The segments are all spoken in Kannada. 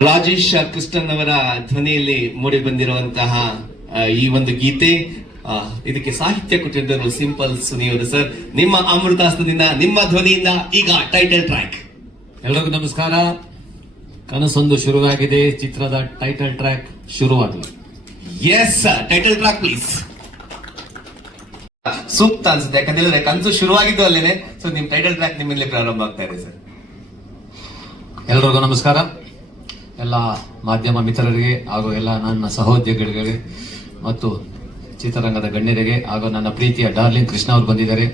ರಾಜೇಶ್ ಕೃಷ್ಣನ್ ಅವರ ಧ್ವನಿಯಲ್ಲಿ ಮೂಡಿ ಬಂದಿರುವಂತಹ ಈ ಒಂದು ಗೀತೆ, ಇದಕ್ಕೆ ಸಾಹಿತ್ಯ ಕೊಟ್ಟಿದ್ದರು ಸಿಂಪಲ್ ಸುನಿಯವರು ಸರ್. ನಿಮ್ಮ ಅಮೃತಾಸ್ತ್ರದಿಂದ, ನಿಮ್ಮ ಧ್ವನಿಯಿಂದ ಈಗ ಟೈಟಲ್ ಟ್ರ್ಯಾಕ್. ಎಲ್ಲರಿಗೂ ನಮಸ್ಕಾರ. ಕನಸೊಂದು ಶುರುವಾಗಿದೆ ಚಿತ್ರದ ಟೈಟಲ್ ಟ್ರ್ಯಾಕ್ ಶುರುವಾಗಲಿ. Yes, title track please. ಸೂಕ್ತ ಅನ್ಸುತ್ತೆ, ಯಾಕಂದ್ರೆ ಕನಸು ಶುರುವಾಗಿದ್ದು ಅಲ್ಲೇನೆ. ಸೊ ನಿಮ್ ಟೈಟಲ್ ಟ್ರ್ಯಾಕ್ ನಿಮ್ಮಲ್ಲಿ ಪ್ರಾರಂಭ ಆಗ್ತಾ ಇದೆ ಸರ್. ಎಲ್ಲರಿಗೂ ನಮಸ್ಕಾರ. ಎಲ್ಲ ಮಾಧ್ಯಮ ಮಿತ್ರರಿಗೆ ಹಾಗೂ ಎಲ್ಲ ನನ್ನ ಸಹೋದ್ಯೋಗಿಗಳಿಗೆ ಮತ್ತು ಚಿತ್ರರಂಗದ ಗಣ್ಯರಿಗೆ ಹಾಗೂ ನನ್ನ ಪ್ರೀತಿಯ ಡಾರ್ಲಿಂಗ್ ಕೃಷ್ಣ ಅವರು ಬಂದಿದ್ದಾರೆ,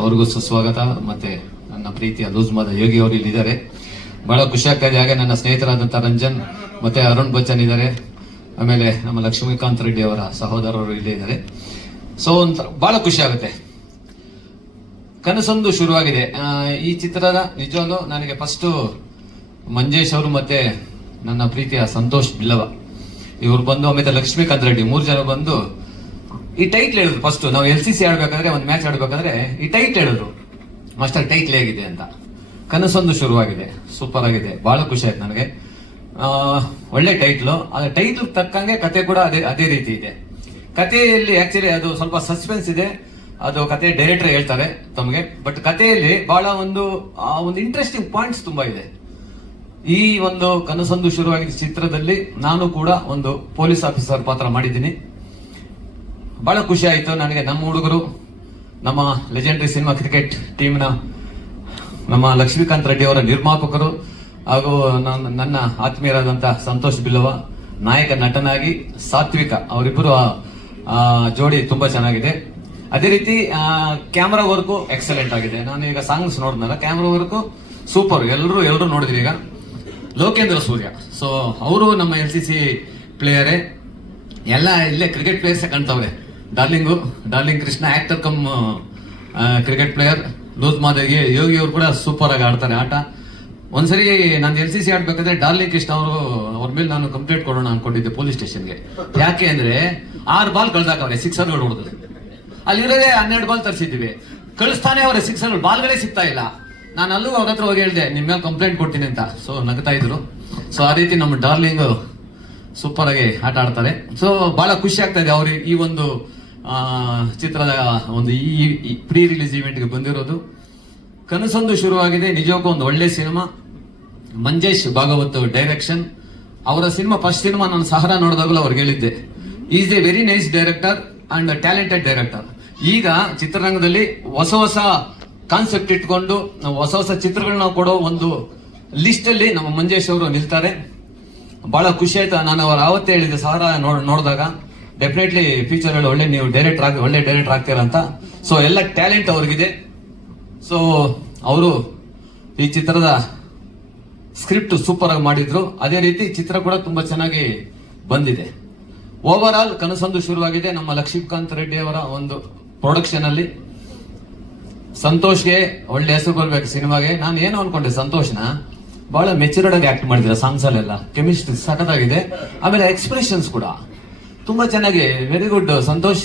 ಅವ್ರಿಗೂ ಸುಸ್ವಾಗತ. ಮತ್ತೆ ನನ್ನ ಪ್ರೀತಿಯ ಲೂಸ್ಮಾದ ಯೋಗಿ ಅವರು ಇಲ್ಲಿದ್ದಾರೆ. ಬಹಳ ಖುಷಿ ಆಗ್ತಾ ಇದೆ. ಹಾಗೆ ನನ್ನ ಸ್ನೇಹಿತರಾದಂಥ ರಂಜನ್ ಮತ್ತೆ ಅರುಣ್ ಬಚ್ಚನ್ ಇದ್ದಾರೆ. ಆಮೇಲೆ ನಮ್ಮ ಲಕ್ಷ್ಮೀಕಾಂತ್ ರೆಡ್ಡಿ ಅವರ ಸಹೋದರರು ಇಲ್ಲೇ ಇದ್ದಾರೆ. ಸೊ ಬಹಳ ಖುಷಿ ಆಗುತ್ತೆ. ಕನಸೊಂದು ಶುರುವಾಗಿದೆ. ಈ ಚಿತ್ರದ ನಿಜವಾಗ್ಲೂ ನನಗೆ ಫಸ್ಟ್ ಮಂಜೇಶ್ ಅವರು ಮತ್ತೆ ನನ್ನ ಪ್ರೀತಿಯ ಸಂತೋಷ್ ಬಿಲ್ಲವ ಇವ್ರು ಬಂದು, ಆಮೇಲೆ ಲಕ್ಷ್ಮೀಕಾಂತ್ ರೆಡ್ಡಿ, 3 ಜನ ಬಂದು ಈ ಟೈಟ್ಲ್ ಹೇಳಿದ್ರು. ಫಸ್ಟ್ ನಾವು LCC ಆಡ್ಬೇಕಾದ್ರೆ, ಒಂದು ಮ್ಯಾಚ್ ಆಡ್ಬೇಕಾದ್ರೆ ಈ ಟೈಟ್ಲ್ ಹೇಳಿದ್ರು, ಮಾಸ್ಟರ್ ಟೈಟ್ಲ್ ಹೇಗಿದೆ ಅಂತ. ಕನಸೊಂದು ಶುರುವಾಗಿದೆ, ಸೂಪರ್ ಆಗಿದೆ, ಬಹಳ ಖುಷಿ ಆಯ್ತು ನನಗೆ. ಒಳ್ಳೆ ಟೈಟ್ಲು. ಅದೇ ಟೈಟ್ಲ್ ತಕ್ಕಂಗೆ ಕತೆ ಕೂಡ ಅದೇ ರೀತಿ ಇದೆ. ಕಥೆಯಲ್ಲಿ ಆಕ್ಚುಲಿ ಅದು ಸ್ವಲ್ಪ ಸಸ್ಪೆನ್ಸ್ ಇದೆ, ಅದು ಕತೆ ಡೈರೆಕ್ಟರ್ ಹೇಳ್ತಾರೆ ತಮಗೆ. ಬಟ್ ಕಥೆಯಲ್ಲಿ ಬಹಳ ಒಂದು ಇಂಟ್ರೆಸ್ಟಿಂಗ್ ಪಾಯಿಂಟ್ಸ್ ತುಂಬಾ ಇದೆ. ಈ ಒಂದು ಕನಸೊಂದು ಶುರುವಾಗಿದ್ದ ಚಿತ್ರದಲ್ಲಿ ನಾನು ಕೂಡ ಒಂದು ಪೊಲೀಸ್ ಆಫೀಸರ್ ಪಾತ್ರ ಮಾಡಿದ್ದೀನಿ. ಬಹಳ ಖುಷಿ ಆಯಿತು ನನಗೆ. ನಮ್ಮ ಹುಡುಗರು, ನಮ್ಮ ಲೆಜೆಂಡರಿ ಸಿನಿಮಾ ಕ್ರಿಕೆಟ್ ಟೀಮ್ನ ನಮ್ಮ ಲಕ್ಷ್ಮೀಕಾಂತ್ ರೆಡ್ಡಿ ಅವರ ನಿರ್ಮಾಪಕರು ಹಾಗೂ ನನ್ನ ಆತ್ಮೀಯರಾದಂಥ ಸಂತೋಷ್ ಬಿಲ್ಲವ ನಾಯಕ ನಟನಾಗಿ, ಸಾತ್ವಿಕ ಅವರಿಬ್ಬರು ಜೋಡಿ ತುಂಬಾ ಚೆನ್ನಾಗಿದೆ. ಅದೇ ರೀತಿ ಕ್ಯಾಮ್ರಾ ವರ್ಕು ಎಕ್ಸಲೆಂಟ್ ಆಗಿದೆ. ನಾನು ಈಗ ಸಾಂಗ್ಸ್ ನೋಡಿದ್ನಲ್ಲ, ಕ್ಯಾಮ್ರಾ ವರ್ಕು ಸೂಪರ್. ಎಲ್ಲರೂ ನೋಡಿದ್ರಿ. ಈಗ ಲೋಕೇಂದ್ರ ಸೂರ್ಯ, ಸೊ ಅವರು ನಮ್ಮ LCC ಪ್ಲೇಯರೇ, ಎಲ್ಲ ಇಲ್ಲೇ ಕ್ರಿಕೆಟ್ ಪ್ಲೇಯರ್ಸೇ ಕಾಣ್ತಾವ್ರೆ. Darling Krishna actor cum cricket player. Loose ಮಾದರಿಗೆ ಯೋಗಿ ಅವರು ಕೂಡ ಸೂಪರ್ ಆಗಿ ಆಡ್ತಾರೆ ಆಟ. ಒಂದ್ಸರಿ ನಾನು LCC ಆಡ್ಬೇಕಾದ್ರೆ ಡಾರ್ಲಿಂಗ್ ಕೃಷ್ಣ ಅವ್ರ ಮೇಲೆ ನಾನು ಕಂಪ್ಲೇಂಟ್ ಕೊಡೋಣ ಅನ್ಕೊಂಡಿದ್ದೆ ಪೊಲೀಸ್ ಸ್ಟೇಷನ್ಗೆ. ಯಾಕೆ ಅಂದ್ರೆ 6 ಬಾಲ್ ಕಳ್ದಾಕವ್ರೆ, 6 ಹೊಡೆದ್ರು. ಅಲ್ಲಿರೋದೇ 12 ಬಾಲ್ ತರಿಸಿದ್ವಿ, ಕಳಿಸ್ತಾನೆ ಅವ್ರೆ 6 ಬಾಲ್ಗಳೇ ಸಿಗ್ತಾ ಇಲ್ಲ. ನಾನು ಅಲ್ಲೂ ಅವ್ರ ಹತ್ರ ಹೋಗಿ ಹೇಳಿದೆ, ನಿಮ್ಮ ಮೇಲೆ ಕಂಪ್ಲೇಂಟ್ ಕೊಡ್ತೀನಿ ಅಂತ. ಸೊ ನಗ್ತಾ ಇದ್ರು. ಸೊ ಆ ರೀತಿ ನಮ್ಮ ಡಾರ್ಲಿಂಗ್ ಸೂಪರ್ ಆಗಿ ಆಟ ಆಡ್ತಾರೆ. ಸೊ ಬಹಳ ಖುಷಿ ಆಗ್ತಾ ಇದೆ ಅವ್ರಿಗೆ ಈ ಒಂದು ಚಿತ್ರದ ಒಂದು ಈ ಪ್ರೀ ರಿಲೀಸ್ ಇವೆಂಟ್ಗೆ ಬಂದಿರೋದು. ಕನಸೊಂದು ಶುರುವಾಗಿದೆ, ನಿಜಕ್ಕೂ ಒಂದು ಒಳ್ಳೆ ಸಿನಿಮಾ. ಮಂಜೇಶ್ ಭಾಗವತ್ ಡೈರೆಕ್ಷನ್. ಅವರ ಸಿನಿಮಾ, ಫಸ್ಟ್ ಸಿನಿಮಾ ನಾನು ಸಹರಾ ನೋಡಿದಾಗಲೂ ಅವ್ರಿಗೆ ಹೇಳಿದ್ದೆ, is A very nice director and talented director. ಈಗ ಚಿತ್ರರಂಗದಲ್ಲಿ ಹೊಸ ಕಾನ್ಸೆಪ್ಟ್ ಇಟ್ಕೊಂಡು ನಾವು ಹೊಸ ಚಿತ್ರಗಳನ್ನ ಕೊಡೋ ಒಂದು ಲಿಸ್ಟ್ ಅಲ್ಲಿ ನಮ್ಮ ಮಂಜೇಶ್ ಅವರು ನಿಲ್ತಾರೆ. ಬಹಳ ಖುಷಿ ಆಯ್ತು. ನಾನು ಅವ್ರು ಆವತ್ತೇ ಹೇಳಿದ್ದೆ, ಸಹರಾ ನೋಡಿದಾಗ ಡೆಫಿನೆಟ್ಲಿ ಫ್ಯೂಚರ್ ಅಲ್ಲಿ ಒಳ್ಳೆ ಡೈರೆಕ್ಟರ್ ಆಗ್ತೀರಾ ಅಂತ. ಸೊ ಎಲ್ಲ ಟ್ಯಾಲೆಂಟ್ ಅವ್ರಿಗಿದೆ. ಸೊ ಅವರು ಈ ಚಿತ್ರದ ಸ್ಕ್ರಿಪ್ಟ್ ಸೂಪರ್ ಆಗಿ ಮಾಡಿದ್ರು. ಅದೇ ರೀತಿ ಚಿತ್ರ ಕೂಡ ತುಂಬಾ ಚೆನ್ನಾಗಿ ಬಂದಿದೆ. ಓವರ್ ಆಲ್ ಕನಸೊಂದು ಶುರುವಾಗಿದೆ. ನಮ್ಮ ಲಕ್ಷ್ಮೀಕಾಂತ್ ರೆಡ್ಡಿ ಅವರ ಒಂದು ಪ್ರೊಡಕ್ಷನ್ ಅಲ್ಲಿ ಸಂತೋಷ್ಗೆ ಒಳ್ಳೆ ಹೆಸರು ಬರ್ಬೇಕು ಸಿನಿಮಾಗೆ. ನಾನು ಏನು ಅನ್ಕೊಂಡೆ, ಸಂತೋಷ್ನ ಬಹಳ ಮೆಚೂರ್ಡ್ ಆಗಿ ಆಕ್ಟ್ ಮಾಡಿದ್ರೆ ಸಾಂಗ್ಸ್ ಅಲ್ಲೆಲ್ಲ, ಕೆಮಿಸ್ಟ್ರಿ ಸಖತ್ತಾಗಿದೆ. ಆಮೇಲೆ ಎಕ್ಸ್ಪ್ರೆಷನ್ಸ್ ಕೂಡ ತುಂಬಾ ಚೆನ್ನಾಗಿ, very good Santosh.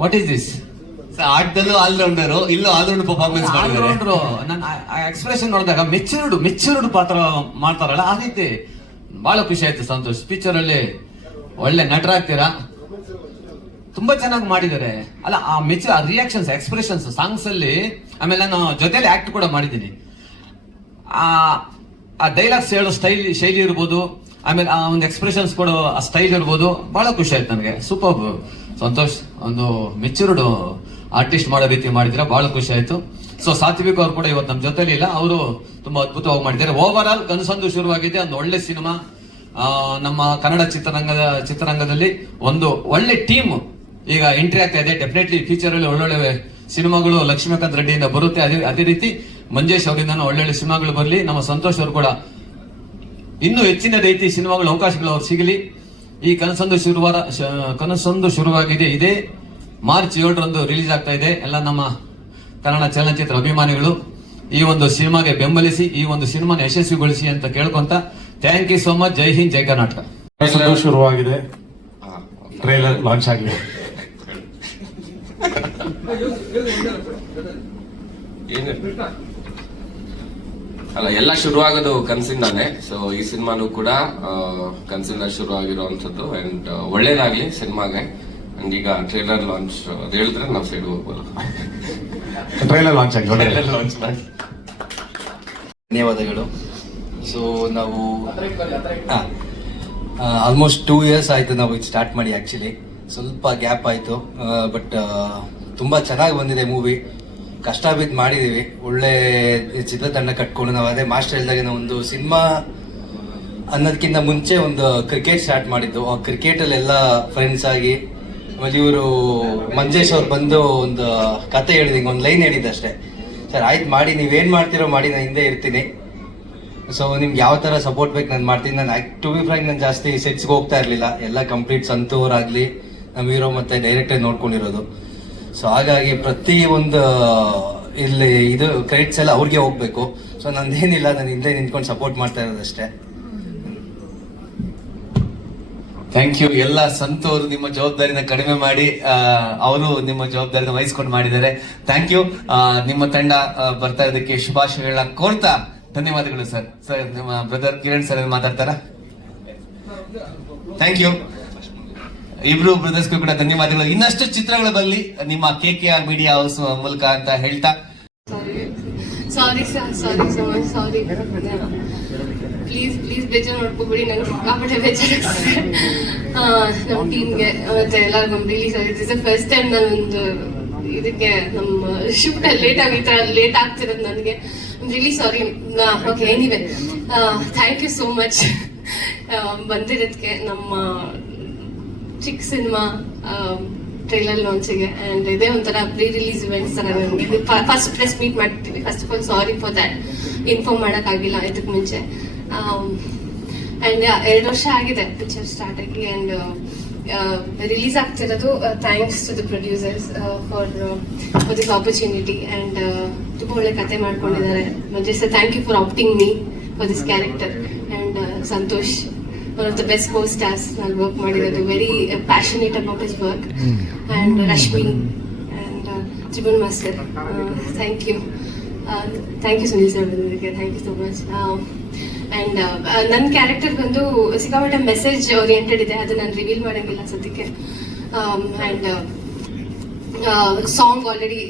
What is this? ಆಟದಲ್ಲೂ ಆಲ್ರೌಂಡರ್, ಇಲ್ಲೂ ಆಲ್ರೌಂಡ್ ಪರ್ಫಾರ್ಮೆನ್ಸ್ ಆಲ್ರೌಂಡರ್. ನಾನು ಎಕ್ಸ್ಪ್ರೆಷನ್ ನೋಡಿದಾಗ ಮೆಚೂರ್ಡ್ ಪಾತ್ರ ಮಾಡ್ತಾರಲ್ಲ, ಆ ರೀತಿ ಬಹಳ ಖುಷಿ ಆಯ್ತು. ಸಂತೋಷ್ ಪಿಕ್ಚರ್ ಅಲ್ಲಿ ಒಳ್ಳೆ ನಟರಾಗ್ತೀರಾ, ತುಂಬಾ ಚೆನ್ನಾಗಿ ಮಾಡಿದ್ದಾರೆ. ಅಲ್ಲ, ಆ ರಿಯಾಕ್ಷನ್ಸ್, ಎಕ್ಸ್ಪ್ರೆಷನ್ಸ್ ಸಾಂಗ್ಸ್ ಅಲ್ಲಿ. ಆಮೇಲೆ ನಾನು ಜೊತೆಲಿ ಆಕ್ಟ್ ಕೂಡ ಮಾಡಿದ್ದೀನಿ. ಆ ಡೈಲಾಗ್ಸ್ ಹೇಳೋ ಶೈಲಿ ಇರ್ಬೋದು, ಆಮೇಲೆ ಆ ಒಂದು ಎಕ್ಸ್ಪ್ರೆಷನ್ಸ್ ಕೊಡೋ ಆ ಸ್ಟೈಲ್ ಇರ್ಬೋದು, ಬಹಳ ಖುಷಿ ಆಯ್ತು ನನಗೆ. ಸೂಪರ್ ಸಂತೋಷ್, ಒಂದು ಮೆಚೂರ್ಡ್ ಆರ್ಟಿಸ್ಟ್ ಮಾಡೋ ರೀತಿ ಮಾಡಿದ್ರೆ ಬಹಳ ಖುಷಿ ಆಯ್ತು. ಸೊ ಸಾತ್ವಿಕ್ ಅವ್ರು ಕೂಡ ಇವತ್ತು ನಮ್ಮ ಜೊತೆಲಿ ಇಲ್ಲ, ಅವರು ತುಂಬಾ ಅದ್ಭುತವಾಗಿ ಮಾಡಿದ್ದಾರೆ. ಓವರ್ ಆಲ್ ಕನಸೊಂದು ಶುರುವಾಗಿದೆ, ಒಂದು ಒಳ್ಳೆ ಸಿನಿಮಾ. ನಮ್ಮ ಕನ್ನಡ ಚಿತ್ರರಂಗದಲ್ಲಿ ಒಂದು ಒಳ್ಳೆ ಟೀಮ್ ಈಗ ಎಂಟ್ರಿ ಆಗ್ತಾ ಇದೆ. ಡೆಫಿನೆಟ್ಲಿ ಫ್ಯೂಚರ್ ಅಲ್ಲಿ ಒಳ್ಳೊಳ್ಳೆ ಸಿನಿಮಾಗಳು ಲಕ್ಷ್ಮೀಕಾಂತ್ ರೆಡ್ಡಿಯಿಂದ ಬರುತ್ತೆ. ಅದೇ ರೀತಿ ಮಂಜೇಶ್ ಅವರಿಂದ ಒಳ್ಳೊಳ್ಳೆ ಸಿನಿಮಾಗಳು ಬರಲಿ. ನಮ್ಮ ಸಂತೋಷ್ ಅವರು ಕೂಡ ಇನ್ನೂ ಹೆಚ್ಚಿನ ರೀತಿ ಸಿನಿಮಾಗಳ ಅವಕಾಶಗಳು ಅವ್ರು ಸಿಗಲಿ. ಈ ಕನಸೊಂದು ಶುರುವಾಗಿದೆ, ಇದೇ ಮಾರ್ಚ್ 7ರಂದು ರಿಲೀಸ್ ಆಗ್ತಾ ಇದೆ. ಎಲ್ಲ ನಮ್ಮ ಕನ್ನಡ ಚಲನಚಿತ್ರ ಅಭಿಮಾನಿಗಳು ಈ ಒಂದು ಸಿನಿಮಾಗೆ ಬೆಂಬಲಿಸಿ, ಈ ಒಂದು ಸಿನಿಮಾನ ಯಶಸ್ವಿಗೊಳಿಸಿ ಅಂತ ಕೇಳ್ಕೊಂತ, ಥ್ಯಾಂಕ್ ಯು ಸೋ ಮಚ್. ಜೈ ಹಿಂದ್, ಜೈ ಕರ್ನಾಟಕ. ಶುರುವಾಗಿದೆ, ಟ್ರೈಲರ್ ಲಾಂಚ್ ಆಗಿದೆ. ಅಲ್ಲ, ಎಲ್ಲ ಶುರುವಾಗೋದು ಕನಸಿಂದಾನೆ. ಸೊ ಈ ಸಿನಿಮಾನು ಕೂಡ ಕನಸಿಂದ ಶುರುವಾಗಿರುವಂತದ್ದು. ಅಂಡ್ ಒಳ್ಳೇದಾಗ್ಲಿ ಸಿನಿಮಾಗೆ. ಅಂಡ್ ಈಗ ಟ್ರೇಲರ್ ಲಾಂಚ್ ಅದು ಹೇಳಿದ್ರೆ ನಾವು ಸೈಡ್ ಹೋಗ್ಬೋದು. ಟ್ರೈಲರ್ ಲಾಂಚ್ ಆಗಿ ಟ್ರೇಲರ್ ಲಾಂಚ್ ಮಾಡಿ. ಧನ್ಯವಾದಗಳು. ಸೊ ನಾವು ಆಲ್ಮೋಸ್ಟ್ 2 years ಆಯಿತು ನಾವು ಇದು ಸ್ಟಾರ್ಟ್ ಮಾಡಿ. ಆ್ಯಕ್ಚುಲಿ ಸ್ವಲ್ಪ ಗ್ಯಾಪ್ ಆಯಿತು, ಬಟ್ ತುಂಬ ಚೆನ್ನಾಗಿ ಬಂದಿದೆ ಮೂವಿ. ಕಷ್ಟ ಬಿದ್ದು ಮಾಡಿದ್ದೀವಿ, ಒಳ್ಳೆ ಚಿತ್ರತಂಡ ಕಟ್ಕೊಂಡು. ನಾವು ಅದೇ ಮಾಸ್ಟರ್ ಹೇಳಿದಾಗೆ ನಾವು ಒಂದು ಸಿನಿಮಾ ಅನ್ನೋದಕ್ಕಿಂತ ಮುಂಚೆ ಒಂದು ಕ್ರಿಕೆಟ್ ಸ್ಟಾರ್ಟ್ ಮಾಡಿದ್ದು. ಆ ಕ್ರಿಕೆಟಲ್ಲೆಲ್ಲ ಫ್ರೆಂಡ್ಸ್ ಆಗಿ, ಆಮೇಲೆ ಇವರು ಮಂಜೇಶ್ ಅವ್ರು ಬಂದು ಒಂದು ಕತೆ ಹೇಳಿದಂಗೆ ಒಂದು ಲೈನ್ ಹೇಳಿದ್ದಷ್ಟೇ, ಸರ್ ಆಯ್ತು ಮಾಡಿ, ನೀವೇನು ಮಾಡ್ತೀರೋ ಮಾಡಿ, ನಾನು ಹಿಂದೆ ಇರ್ತೀನಿ. ಸೊ ನಿಮ್ಗೆ ಯಾವ ಥರ ಸಪೋರ್ಟ್ ಬೇಕು ನಾನು ಮಾಡ್ತೀನಿ. ನಾನು ಟು ಬಿ ಫ್ರಾಂಕ್ ನಾನು ಜಾಸ್ತಿ ಸೆಟ್ಸ್ಗೆ ಹೋಗ್ತಾ ಇರಲಿಲ್ಲ, ಎಲ್ಲ ಕಂಪ್ಲೀಟ್ ಸಂತೂರಾಗಲಿ ನಮ್ಮ ಹೀರೋ ಮತ್ತು ಡೈರೆಕ್ಟರ್ ನೋಡ್ಕೊಂಡಿರೋದು. ಸೊ ಹಾಗಾಗಿ ಪ್ರತಿ ಒಂದು ಇಲ್ಲಿ ಇದು ಕ್ರೆಡಿಟ್ಸ್ ಎಲ್ಲ ಅವ್ರಿಗೆ ಹೋಗಬೇಕು. ಸೊ ನಂದೇನಿಲ್ಲ, ನಾನು ಹಿಂದೆ ನಿಂತ್ಕೊಂಡು ಸಪೋರ್ಟ್ ಮಾಡ್ತಾ ಇರೋದಷ್ಟೇ. Thank you. ಎಲ್ಲ ಸಂತೋರು ನಿಮ್ಮ ಜವಾಬ್ದಾರಿನ ಕಡಿಮೆ ಮಾಡಿ ಅವರು ನಿಮ್ಮ ಜವಾಬ್ದಾರಿನ ವಹಿಸ್ಕೊಂಡು ಮಾಡಿದ್ದಾರೆ. Thank you. ನಿಮ್ಮ ತಂಡ ಬರ್ತಾ ಇರೋದಕ್ಕೆ ಶುಭಾಶಯಗಳನ್ನ ಕೋರ್ತಾ ಧನ್ಯವಾದಗಳು ಸರ್. ಸರ್ ನಿಮ್ಮ ಬ್ರದರ್ ಕಿರಣ್ ಸರ್ ಮಾತಾಡ್ತಾರಾ? Thank you. ಇಬ್ರು ಬ್ರದರ್ಸ್ಗೂ ಕೂಡ ಧನ್ಯವಾದಗಳು. ಇನ್ನಷ್ಟು ಚಿತ್ರಗಳು ಬರಲಿ ನಿಮ್ಮ KKR ಮೀಡಿಯಾ ಹೌಸ್ ಮೂಲಕ ಅಂತ ಹೇಳ್ತಾ. Sorry sir, sorry. ಪ್ಲೀಸ್ ಬೇಜಾರು ಮಾಡ್ಕೋಬೇಡಿ, ನನಗೆ ಸಿಕ್ಕಾಪಟ್ಟೆ ಬೇಜಾರಾಗ್ತದೆ ನಮ್ಮ ಟೀಮ್ಗೆ ಮತ್ತೆ ಎಲ್ಲರಿಗೂ. ರಿಲೀಸ್ ಆಗಿದೆ ಇಸ್ ದ ಫಸ್ಟ್ ಟೈಮ್ ನಾನೊಂದು ಇದಕ್ಕೆ ನಮ್ಮ ಶೂಟ್ ಲೇಟ್ ಆಗಿತ್ತು, ಲೇಟ್ ಆಗ್ತಿರೋದು ನನಗೆ. Really sorry. Okay, anyway thank you so much ಬಂದಿರೋದಕ್ಕೆ ನಮ್ಮ ಚಿಕ್ಕ ಸಿನಿಮಾ ಟ್ರೈಲರ್ ಲಾಂಚಿಗೆ. ಆ್ಯಂಡ್ ಇದೇ ಒಂಥರ ಪ್ರೀ ರಿಲೀಸ್ ಇವೆಂಟ್ಸ್ ಥರ ನಮಗೆ ಫಸ್ಟ್ ಪ್ರೆಸ್ ಮೀಟ್ ಮಾಡ್ತೀವಿ. First of all sorry for that, inform ಮಾಡೋಕ್ಕಾಗಿಲ್ಲ ಇದಕ್ಕೆ ಮುಂಚೆ. ಆ್ಯಂಡ್ 2 ವರ್ಷ ಆಗಿದೆ ಪಿಕ್ಚರ್ ಸ್ಟಾರ್ಟ್ ಆಗಿ. ಆ್ಯಂಡ್ ರಿಲೀಸ್ ಆಗ್ತಿರೋದು thanks to the producers for this opportunity. And ತುಂಬ ಒಳ್ಳೆ ಕತೆ ಮಾಡ್ಕೊಂಡಿದ್ದಾರೆ. Manjesh sir, thank you for opting me for this character. And Santosh, one of the best co-stars ನಾನು ವರ್ಕ್ ಮಾಡಿರೋದು. Very passionate about his work. And Rashmi and Tribhuvan master, thank you Sunil sir ಬಂದಿದ್ದಕ್ಕೆ. Thank you so much. And ನನ್ನ ಕ್ಯಾರೆಕ್ಟರ್ ಬಂದು ಸಿಕ್ಕಾಪಟ್ಟೆ ಮೆಸೇಜ್ ಓರಿಯೆಂಟೆಡ್ ಇದೆ, ಅದು ನಾನು ರಿವೀಲ್ ಮಾಡೋಂಗಿಲ್ಲ ಸದ್ಯಕ್ಕೆ. ಆ್ಯಂಡ್ ಸಾಂಗ್ ಆಲ್ರೆಡಿ